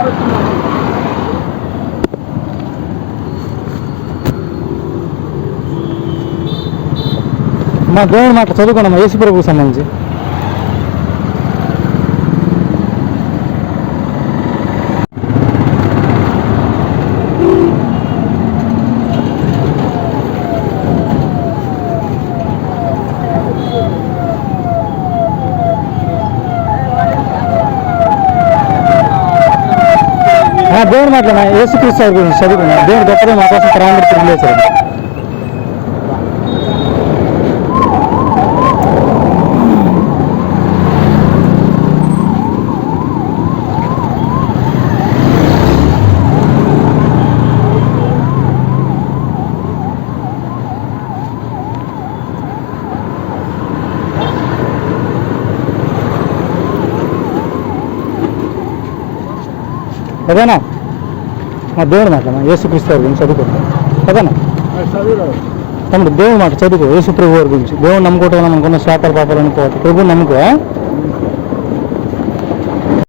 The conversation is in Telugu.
మా దేవుడు మాట చదువుకున్నాం యేసు ప్రభువుకు సంబంధించి. దేవుడు మాట్లాడినా యేసుక్రీస్తు వారి గురించి చదువుకున్నా. దేవుడు గొప్పగా మా కోసం ప్రాణం తిరిగిలేశాడు. అదేనా మా దేవుడు మాట యేసుక్రీస్తు వారి గురించి చదువుకుంటాం అదేనా తమ్ముడు దేవుడు మాట చదువుకో. యేసు ప్రభు వారి గురించి దేవుడు నమ్ముకోవటం అనుకున్న శాపాల పాపాలు అనుకోవచ్చు. ప్రభుని నమ్ముకో.